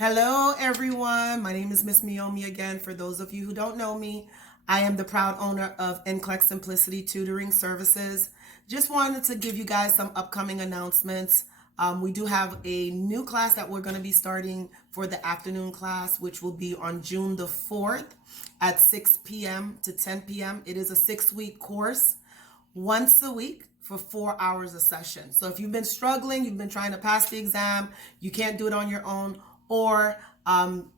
Hello, everyone. My name is Miss Miomi again. For those of you who don't know me, I am the proud owner of NCLEX Simplicity Tutoring Services. Just wanted to give you guys some upcoming announcements. We do have a new class that we're going to be starting for the afternoon class, which will be on June the 4th at 6 p.m. to 10 p.m. It is a 6-week course, once a week for 4 hours a session. So if you've been struggling, you've been trying to pass the exam, you can't do it on your own, or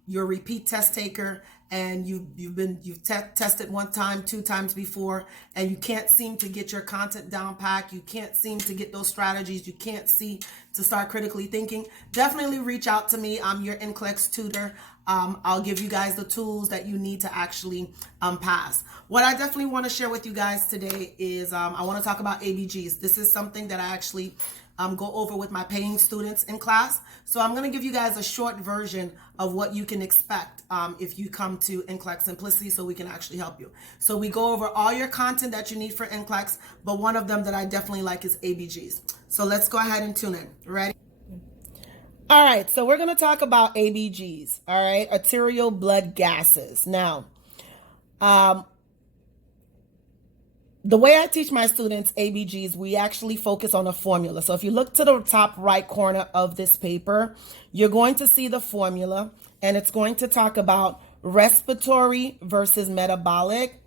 you're a repeat test taker and you've tested one time, 2 times before, and you can't seem to get your content down packed, you can't seem to get those strategies, you can't see to start critically thinking, definitely reach out to me. I'm your NCLEX tutor. I'll give you guys the tools that you need to actually pass. What I definitely want to share with you guys today is I want to talk about ABGs. This is something that I actually go over with my paying students in class. So I'm going to give you guys a short version of what you can expect if you come to NCLEX Simplicity, so we can actually help you. So we go over all your content that you need for NCLEX, but one of them that I definitely like is ABGs. So let's go ahead and tune in. Ready? All right, so we're going to talk about ABGs, all right, arterial blood gases. Now, the way I teach my students ABGs, we actually focus on a formula. So if you look to the top right corner of this paper, you're going to see the formula, and it's going to talk about respiratory versus metabolic,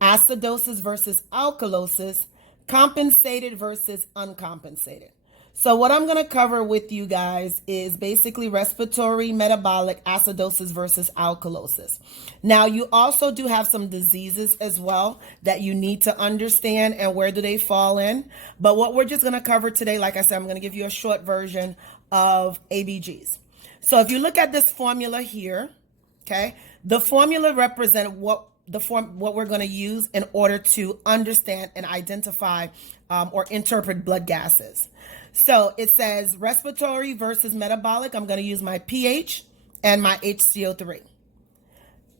acidosis versus alkalosis, compensated versus uncompensated. So what I'm going to cover with you guys is basically respiratory, metabolic, acidosis versus alkalosis. Now, you also do have some diseases as well that you need to understand and where do they fall in. But what we're just going to cover today, like I said, I'm going to give you a short version of ABGs. So if you look at this formula here, okay, the formula represents what we're going to use in order to understand and identify or interpret blood gases. So it says respiratory versus metabolic. I'm going to use my pH and my HCO3.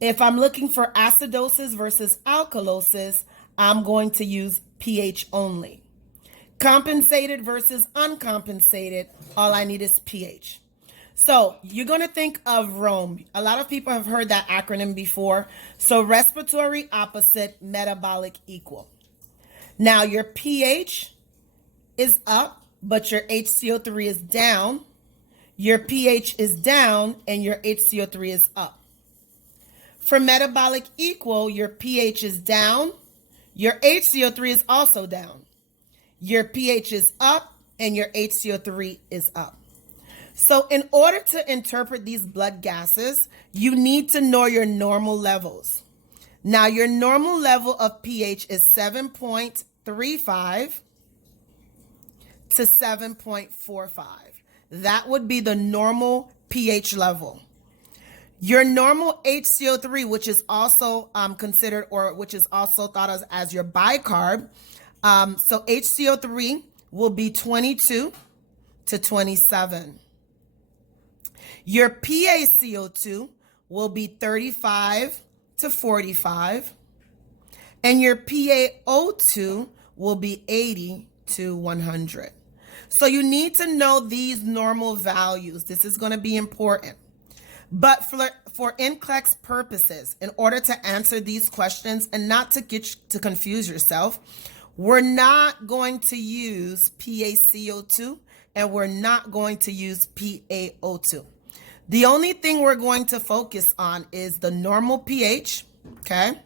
If I'm looking for acidosis versus alkalosis, I'm going to use pH only. Compensated versus uncompensated, all I need is pH. So you're going to think of ROME. A lot of people have heard that acronym before. So respiratory opposite, metabolic equal. Now your pH is up, but your HCO3 is down. Your pH is down and your HCO3 is up. For metabolic equal, your pH is down, your HCO3 is also down. Your pH is up and your HCO3 is up. So in order to interpret these blood gases, you need to know your normal levels. Now your normal level of pH is 7.35 to 7.45. That would be the normal pH level. Your normal HCO3, which is also considered, or which is also thought of as your bicarb. So HCO3 will be 22 to 27. Your PaCO2 will be 35 to 45. And your PaO2 will be 80 to 100. So you need to know these normal values. This is going to be important. But for NCLEX purposes, in order to answer these questions and not to get to confuse yourself, we're not going to use PaCO2 and we're not going to use PaO2. The only thing we're going to focus on is the normal pH, okay?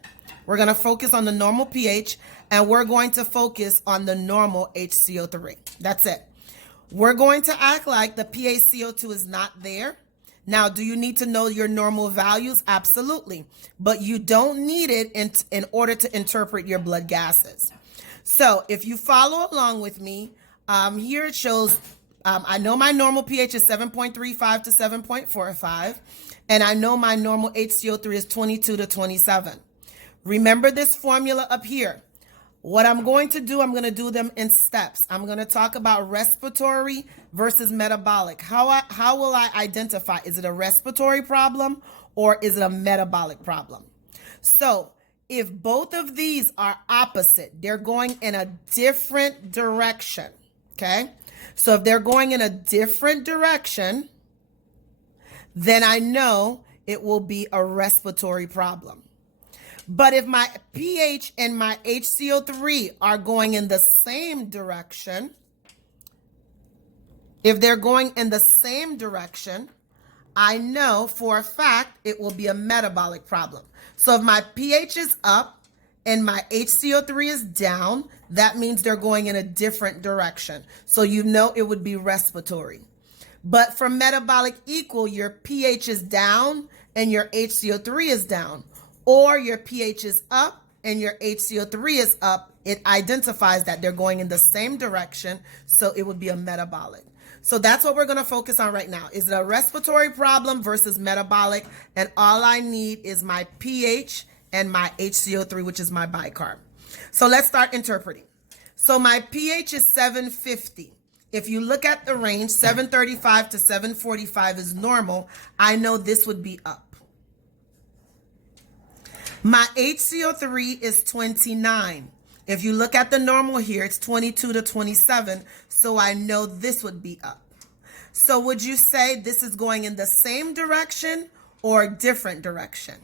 We're going to focus on the normal pH, and we're going to focus on the normal HCO3. That's it. We're going to act like the PaCO2 is not there. Now, do you need to know your normal values? Absolutely. But you don't need it in order to interpret your blood gases. So if you follow along with me, here it shows, I know my normal pH is 7.35 to 7.45, and I know my normal HCO3 is 22 to 27. Remember this formula up here. What I'm going to do, I'm going to do them in steps. I'm going to talk about respiratory versus metabolic. How will I identify? Is it a respiratory problem or is it a metabolic problem? So if both of these are opposite, they're going in a different direction, okay? So if they're going in a different direction, then I know it will be a respiratory problem. But if my pH and my HCO3 are going in the same direction, if they're going in the same direction, I know for a fact it will be a metabolic problem. So if my pH is up and my HCO3 is down, that means they're going in a different direction. So you know it would be respiratory. But for metabolic equal, your pH is down and your HCO3 is down, or your pH is up and your HCO3 is up. It identifies that they're going in the same direction, so it would be a metabolic. So that's what we're going to focus on right now. Is it a respiratory problem versus metabolic? And all I need is my pH and my HCO3, which is my bicarb. So let's start interpreting. So my pH is 750. If you look at the range, 735 to 745 is normal. I know this would be up. My HCO3 is 29. If you look at the normal here, it's 22 to 27. So I know this would be up. So would you say this is going in the same direction or different direction?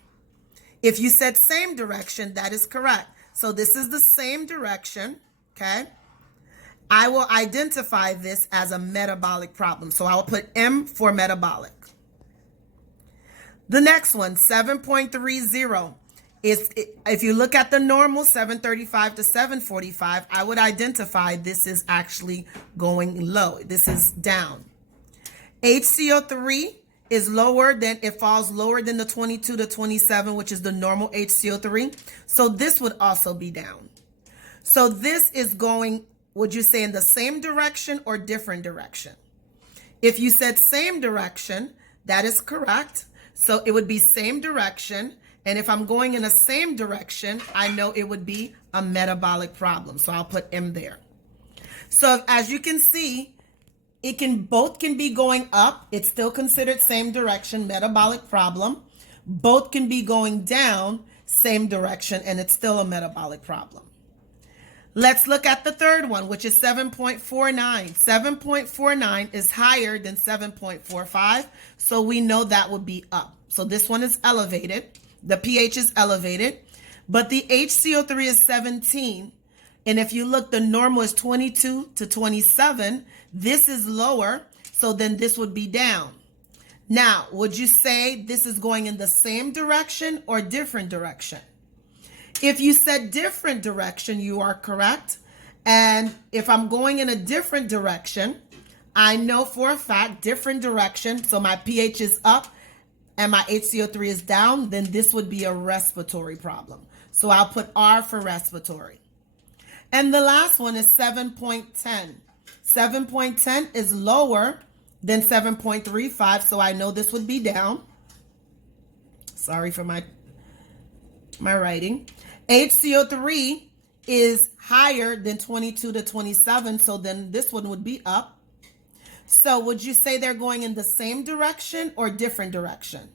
If you said same direction, that is correct. So this is the same direction, okay? I will identify this as a metabolic problem. So I will put M for metabolic. The next one, 7.30. If you look at the normal, 735 to 745, I would identify this is actually going low. This is down. HCO3 is lower than, it falls lower than the 22 to 27, which is the normal HCO3. So this would also be down. So this is going, would you say in the same direction or different direction? If you said same direction, that is correct. So it would be same direction. And if I'm going in the same direction, I know it would be a metabolic problem. So I'll put M there. So as you can see, both can be going up. It's still considered same direction, metabolic problem. Both can be going down, same direction, and it's still a metabolic problem. Let's look at the third one, which is 7.49. 7.49 is higher than 7.45, so we know that would be up. So this one is elevated. The pH is elevated, but the HCO3 is 17. And if you look, the normal is 22 to 27. This is lower, so then this would be down. Now, would you say this is going in the same direction or different direction? If you said different direction, you are correct. And if I'm going in a different direction, I know for a fact, different direction, so my pH is up and my HCO3 is down, then this would be a respiratory problem. So I'll put R for respiratory. And the last one is 7.10. 7.10 is lower than 7.35, so I know this would be down. Sorry for my writing. HCO3 is higher than 22 to 27, so then this one would be up. So would you say they're going in the same direction or different direction?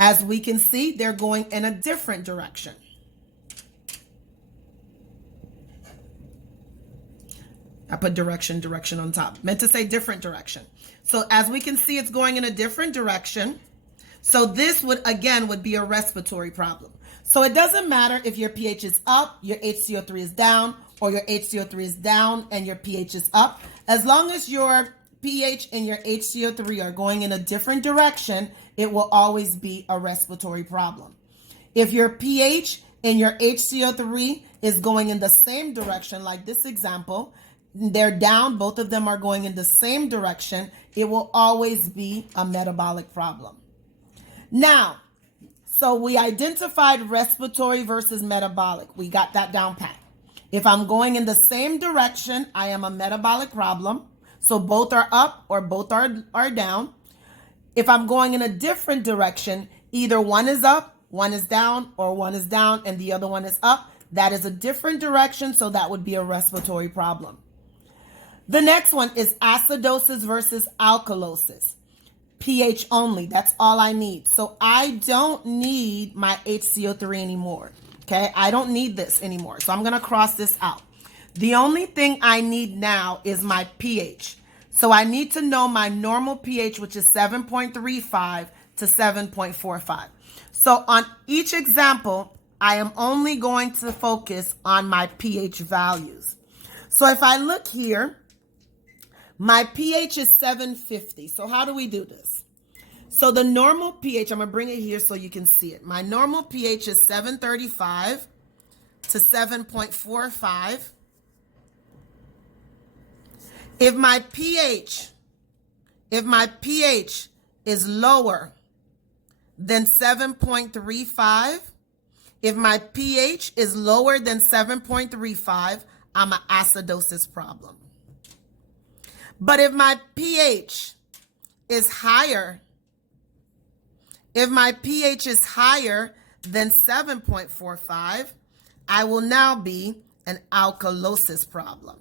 As we can see, they're going in a different direction. I put direction on top. Meant to say different direction. So as we can see, it's going in a different direction. So this would be a respiratory problem. So it doesn't matter if your pH is up, your HCO3 is down, or your HCO3 is down and your pH is up. As long as your pH and your HCO3 are going in a different direction, it will always be a respiratory problem. If your pH and your HCO3 is going in the same direction, like this example, they're down, both of them are going in the same direction, it will always be a metabolic problem. Now, so we identified respiratory versus metabolic. We got that down pat. If I'm going in the same direction, I am a metabolic problem. So both are up or both are down. If I'm going in a different direction, either one is up, one is down, or one is down and the other one is up. That is a different direction, so that would be a respiratory problem. The next one is acidosis versus alkalosis. pH only, that's all I need. So I don't need my HCO3 anymore, okay? I don't need this anymore, so I'm gonna cross this out. The only thing I need now is my pH. So I need to know my normal pH, which is 7.35 to 7.45. So on each example, I am only going to focus on my pH values. So if I look here, my pH is 750. So how do we do this? So the normal pH, I'm going to bring it here so you can see it. My normal pH is 735 to 7.45. If my pH is lower than 7.35, if my pH is lower than 7.35, I'm an acidosis problem. But if my pH is higher, than 7.45, I will now be an alkalosis problem.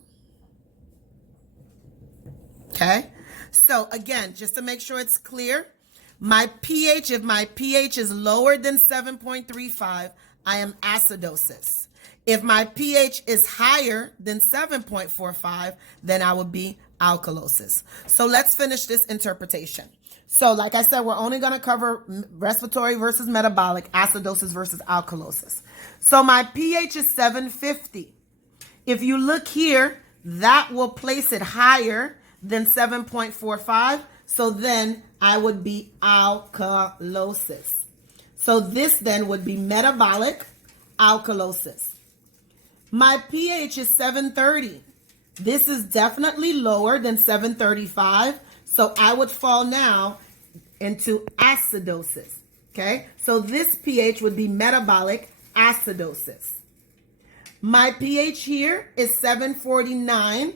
Okay? So again, just to make sure it's clear, if my pH is lower than 7.35, I am acidosis. If my pH is higher than 7.45, then I would be alkalosis. So let's finish this interpretation. So like I said, we're only going to cover respiratory versus metabolic, acidosis versus alkalosis. So my pH is 750. If you look here, that will place it higher than 7.45. So then I would be alkalosis. So this then would be metabolic alkalosis. My pH is 730. This is definitely lower than 735. So I would fall now into acidosis. Okay, so this pH would be metabolic acidosis. My pH here is 749.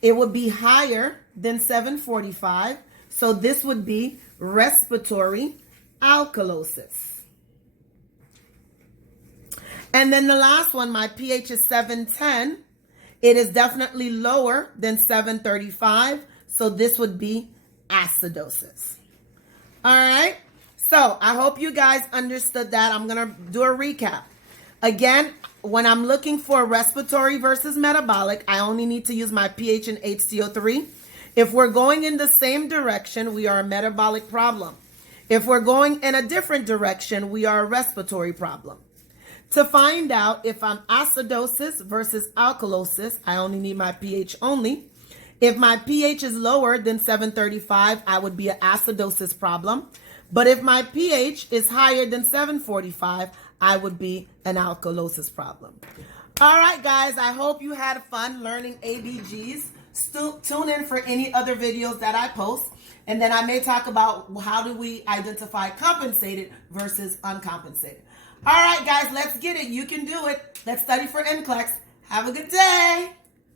It would be higher than 745. So this would be respiratory alkalosis. And then the last one, my pH is 710. It is definitely lower than 735. So this would be acidosis. All right. So I hope you guys understood that. I'm going to do a recap. Again, when I'm looking for respiratory versus metabolic, I only need to use my pH and HCO3. If we're going in the same direction, we are a metabolic problem. If we're going in a different direction, we are a respiratory problem. To find out if I'm acidosis versus alkalosis, I only need my pH only. If my pH is lower than 735, I would be an acidosis problem. But if my pH is higher than 745, I would be an alkalosis problem. All right, guys, I hope you had fun learning ABGs. Still tune in for any other videos that I post. And then I may talk about how do we identify compensated versus uncompensated. All right, guys, let's get it. You can do it. Let's study for NCLEX. Have a good day.